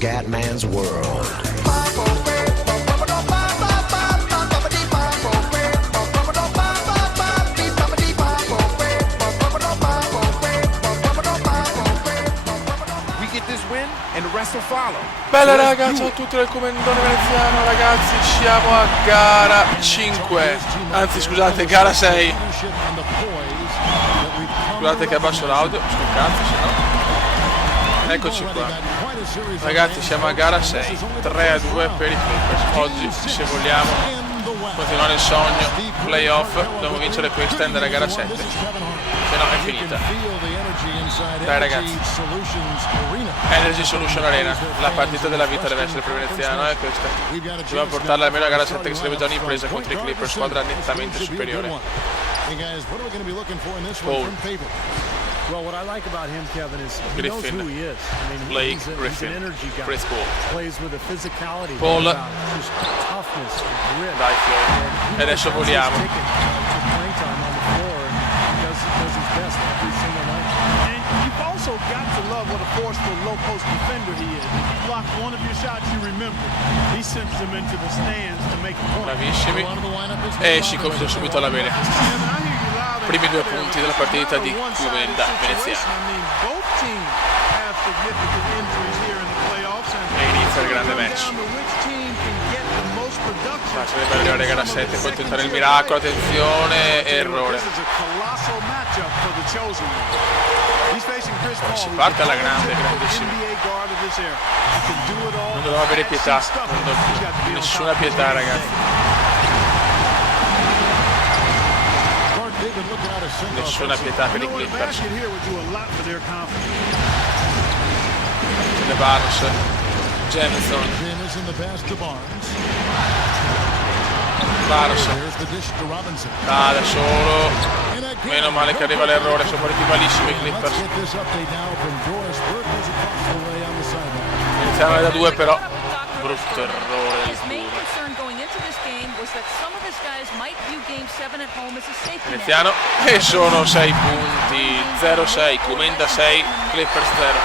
Scatman's World. Bella raga, ciao a tutti dal comandone veneziano, ragazzi, siamo a gara 5, anzi scusate, gara 6. Scusate che abbasso l'audio, sto cazzo se no. Eccoci qua. Ragazzi, siamo a gara 6, 3-2 per i Clippers. Oggi, se vogliamo continuare il sogno, playoff, dobbiamo vincere questa e andare a gara 7. Se no è finita. Dai ragazzi, Energy Solution Arena, la partita della vita deve essere per Veneziano, è questa. Dobbiamo portarla almeno a gara 7 che sarebbe già un'impresa contro i Clippers, squadra nettamente superiore. Paul. Well, what I like about him, Kevin, is he knows who he is. I mean, Blake he's an Griffin, energy guy. Chris Paul. Plays with a physicality. Paul. Just toughness and grit. Dai Flo, e adesso voliamo. Does his best every single night. And you've also got to love what a forceful low-post defender he is. If you block one of your shots, you remember. He sends them into the stands to make a point. Bravissimi. E si comincia subito alla bene. Primi 2 punti della partita di Cumenda Veneziano. E inizia il grande match. Sarebbe arrivare a gara 7, poi tentare il miracolo, attenzione, errore. Si parte alla grande, grandissimo. Non dobbiamo avere pietà, nessuna pietà ragazzi. Nessuna pietà per i Clippers. The Barnes, Jamison, Barnes, da solo, meno male che arriva l'errore, sono partiti malissimo i Clippers. Iniziamo da 2 però, brutto errore del culo. Veneziano, e sono 6 punti, 0-6, Cumenda 6, Clippers 0.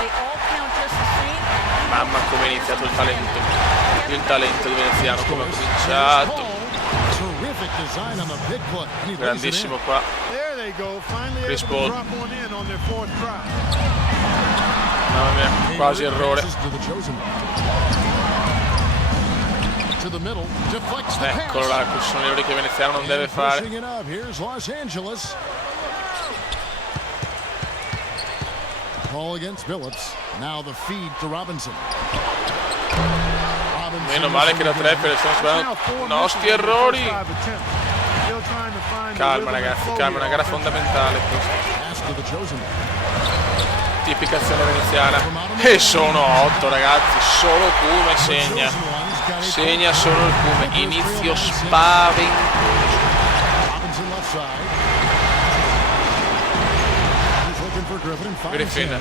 Mamma come è iniziato il talento di Veneziano, come ha cominciato. Grandissimo qua Chris Paul. Mamma mia, quasi errore. Eccolo là, sono gli errori che Veneziano non deve fare. Meno male che da 3 per stiamo sbagliando. No, sti errori. Calma ragazzi, calma, è una gara fondamentale questa. Tipica azione veneziana. E sono 8 ragazzi, solo Cume segna. Segna solo il Cume, inizio spaventoso. Griffin.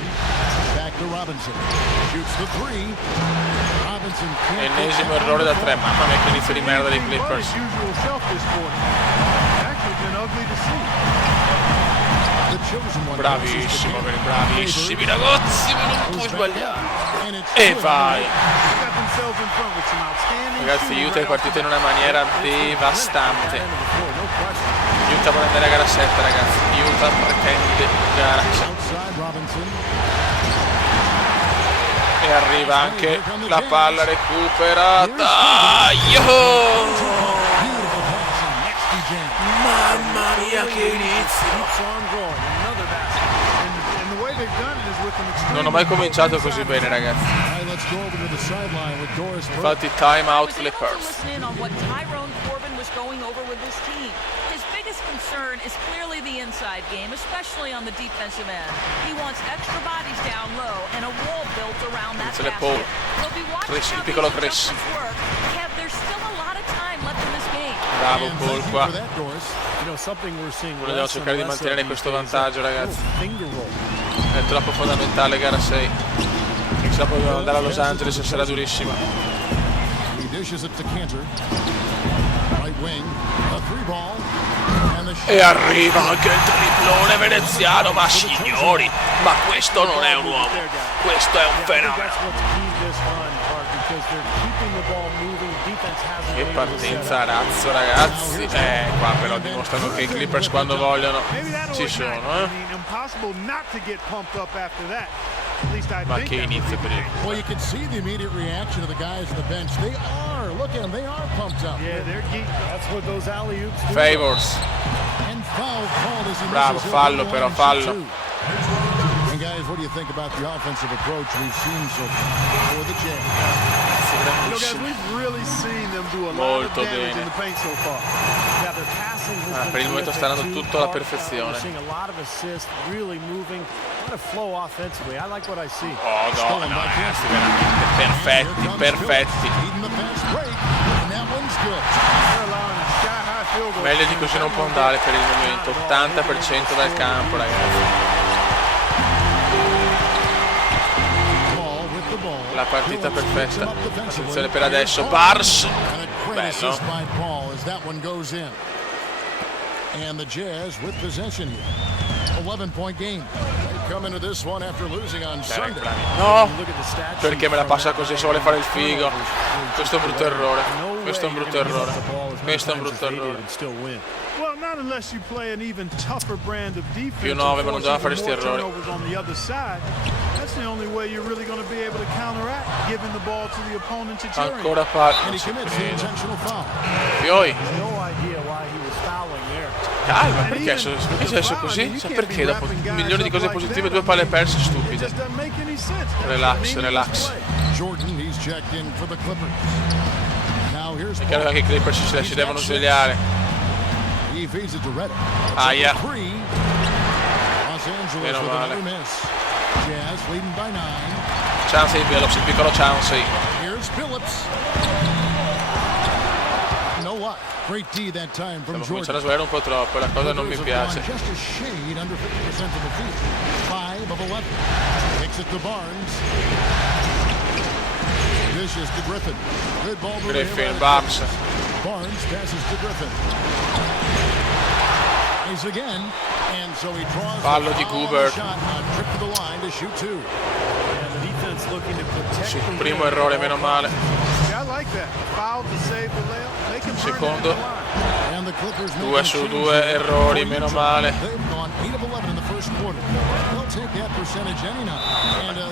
Ennesimo errore da 3, mamma mia che inizio di merda dei Clippers. Bravissimo, bravissimi ragazzi, non puoi sbagliare. E vai. Ragazzi, Utah è partita in una maniera devastante. Utah vuole andare a gara 7 ragazzi, Utah pretende gara 7. E arriva anche la palla recuperata. Mamma mia che inizio. Non ho mai cominciato così bene ragazzi. Infatti time out Clippers. Concern is clearly the inside game, especially on the defensive end. He wants extra bodies down low and a wall built around that basket. He'll be watching how these adjustments work. There's still a lot of time left in this game. Bravo Paul qua. Vogliamo cercare di mantenere questo vantaggio ragazzi. È troppo fondamentale gara 6. Se no poi dobbiamo andare a Los Angeles e sarà durissima. E arriva anche il triplone veneziano, ma signori, ma questo non è un uomo, questo è un fenomeno. Che partenza razzo, ragazzi. Qua però dimostrano che i Clippers quando vogliono ci sono, Ma che inizio per il Well, you can see the immediate reaction of the guys on the bench. They are, look at them, they are pumped up. Yeah, they're geeked. That's what those alley-oops do. Favors. And foul called as he Bravo, misses fallo it. però, fallo. And guys, what do you think about the offensive approach we've seen so far for the Jazz? Guys, we've really seen them do a lot of damage in the paint so far. Yeah, their passing has Per il momento sta andando tutto alla perfezione. We're seeing a lot of assists, really moving, a lot of flow offensively. I like what I see. Oh no, ragazzi, veramente perfetti. Leading the fast break, and that one's good. Meglio di così non può andare per il momento. 80% dal campo, ragazzi. La partita perfetta. Attenzione per adesso. Bars. Bello. And the Jazz with possession here. 11-point game. They come into this one after losing on Sunday. No, perché me la passa così se vuole fare il figo. Questo è un brutto errore. Questo è un brutto errore. Questo è un brutto errore. Well, not unless you play an even tougher brand of defense. Più 9, ma non doveva fare sti errori. On the other side. That's the only way you're really going to be able to counteract giving the ball to the opponent to cheer. Ancora palla. Non ci credo. Fioi. Calma, perché è successo così? Sai perché dopo milioni di cose positive 2 palle perse stupide. Relax, relax. È chiaro che i Clippers si devono svegliare. Aia. Meno male. Chance in Billups, il piccolo Chance. Stiamo cominciando a sbagliare un po' troppo, la cosa non mi piace. Griffin, Barnes. Fallo di Gobert. Sul primo errore, meno male. Secondo. 2 su 2 errori, meno male.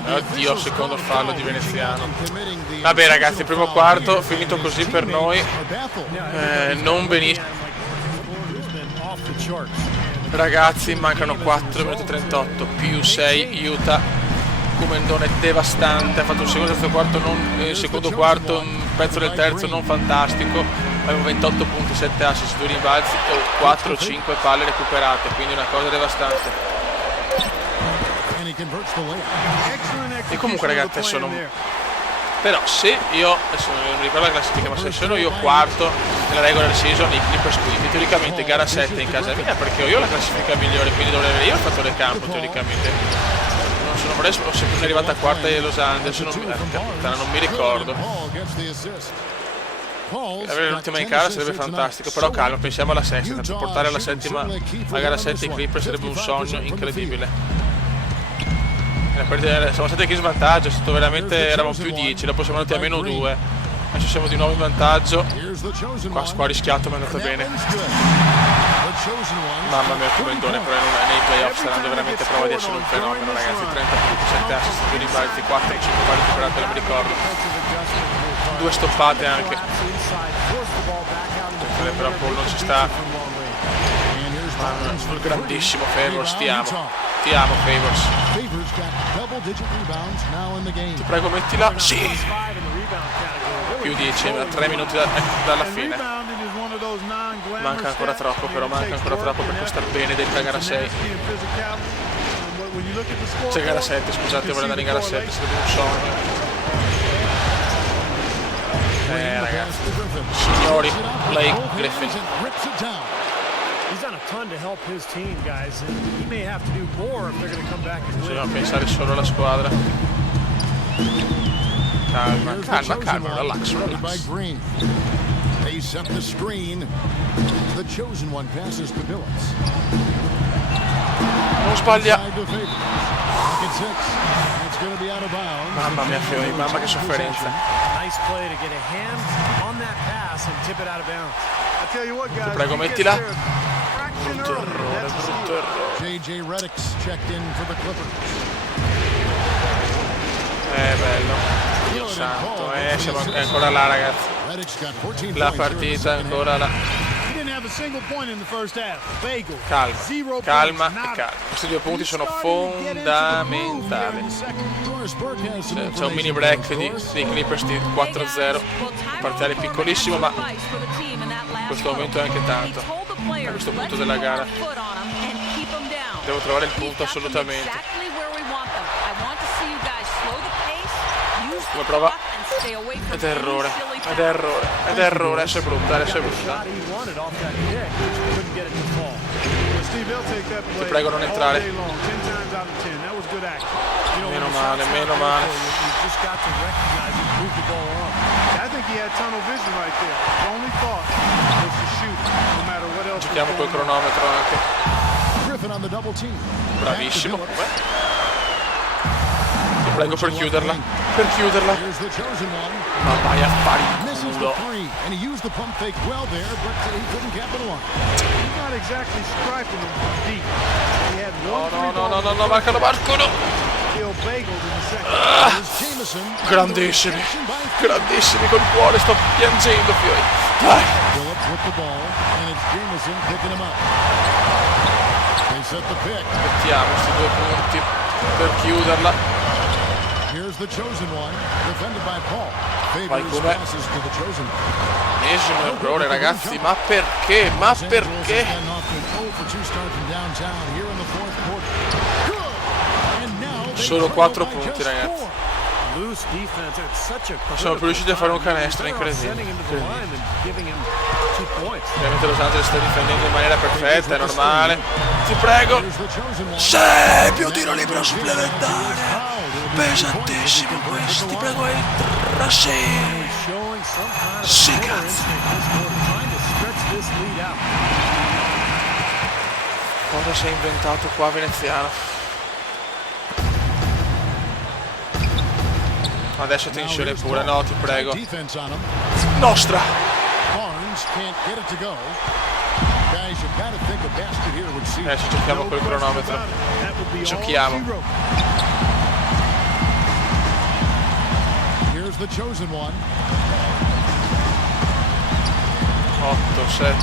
Oddio, secondo fallo di Veneziano. Vabbè ragazzi, primo quarto finito così per noi. Non benissimo. Ragazzi, mancano 4 minuti 38 più 6 Utah. Comendone devastante, ha fatto un secondo quarto, un pezzo del terzo non fantastico. Avevo 28 punti, 7 assist, 2 rimbalzi e 4-5 palle recuperate, quindi una cosa devastante. E comunque ragazzi, adesso non... Però se io, adesso non ricordo la classifica, ma se sono io quarto nella regular season, i Clippers quindi teoricamente gara 7 in casa mia, perché ho io la classifica migliore, quindi dovrei avere io il fattore campo teoricamente. Non vorrei, o se è arrivata quarta di Los Angeles, non mi ricordo. Avere l'ultima in cara sarebbe fantastico, però calma, pensiamo alla sesta, tanto portare alla settima, la gara 7 i Clippers sarebbe un sogno incredibile. Siamo stati anche in svantaggio, eravamo più 10, dopo siamo andati a meno 2, adesso siamo di nuovo in vantaggio. Qua ho rischiato, ma è andato bene. Mamma mia, il Comendone però nei playoff sta dando veramente prova di essere un fenomeno, ragazzi. 30 punti, 7 assist, 2 rimbalzi, 4 5 palle recuperate, non mi ricordo. 2 stoppate anche. Però Paul non ci sta. Un grandissimo Favors, ti amo. Ti amo Favors. Ti prego mettila. Sì. Più 10, a 3 minuti dalla fine. Manca ancora troppo, però manca ancora troppo per questa benedetta gara 6. C'è gara 7, scusate, vorrei andare in gara 7, sarebbe un sogno. Ragazzi, signori, Blake Griffin. He's done a ton to help his team, guys, and he may have to do more if they're going to come back and win. Bisogna pensare solo alla squadra. Calma, calma, calma, relax, relax. They set the screen. The chosen one passes to Billups. Non sbaglia. going to be out of bounds. Mamma mia, Fiori, mamma che sofferenza. Nice play to get a hand on that pass and tip it out of bounds. I tell you what, guys. Ti prego, mettila. Brutto errore. J.J. Redick's checked in for the Clippers. Bello. Dio santo, siamo ancora là, ragazzi. La partita è ancora là. Calma e calma. Questi 2 punti sono fondamentali. C'è un mini break dei Clippers di 4-0. Un parziale piccolissimo, ma in questo momento è anche tanto. A questo punto della gara devo trovare il punto assolutamente. Come prova? Ed è errore. Adesso è brutta. Ti prego, non entrare. Meno male. Giochiamo col cronometro anche. Bravissimo. Ti prego, per chiuderla. Ma vai a fare il culo. No, marcano. Grandissimi col cuore, sto piangendo, Fiori. Dai. Aspettiamo questi 2 punti per chiuderla. Vai come? Ennesimo errore, ragazzi, ma perché? Solo 4 punti, ragazzi. Non siamo più riusciti a fare un canestro, incredibile. Ovviamente Los Angeles sta difendendo in maniera perfetta, è normale. Ti prego. Più tiro libero supplementare. Pesantissimo questo, ti prego, entra. Sì, cazzo. Cosa si è inventato qua, veneziano? Adesso tensione pure, no, ti prego. Nostra! Adesso giochiamo col cronometro. Giochiamo. 8, 7.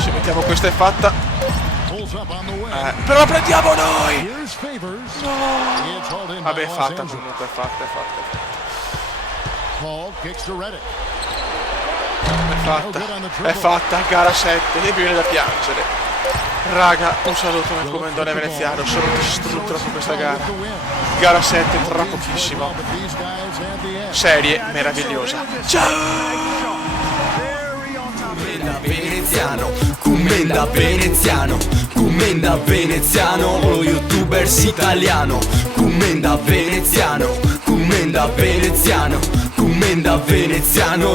Ci mettiamo, questa è fatta. Però la prendiamo noi! No! Vabbè, è fatta comunque, è fatta. È fatta, gara 7, e mi viene da piangere. Raga, un saluto dal comandone veneziano, sono distrutto dopo questa gara. Gara 7 tra pochissimo. Serie meravigliosa. Ciao! Commenda veneziano, lo youtubers italiano. Commenda veneziano,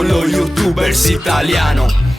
lo youtubers italiano.